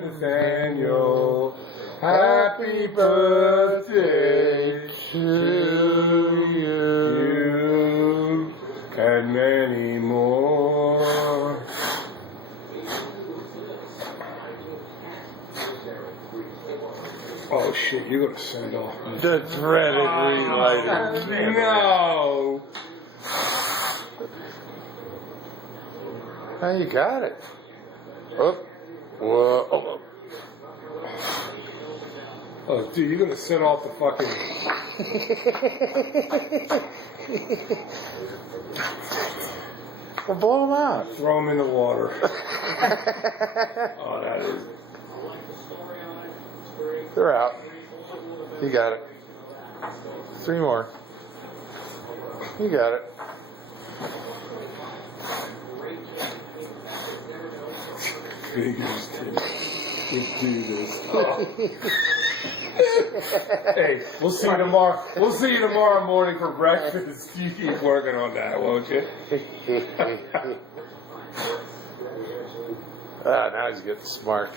Nathaniel. Happy birthday to you and many more. Oh shit, you're gonna send off The dreaded relighting. No. Now you got it. Oh, whoa. Oh. Oh, dude, you're gonna set off the fucking. Well, blow them out. Throw them in the water. Oh, that is. They're out. You got it. 3 more. You got it. Fingers to do this. Oh. Hey, we'll see you tomorrow. We'll see you tomorrow morning for breakfast. You keep working on that, won't you? Now he's getting smart.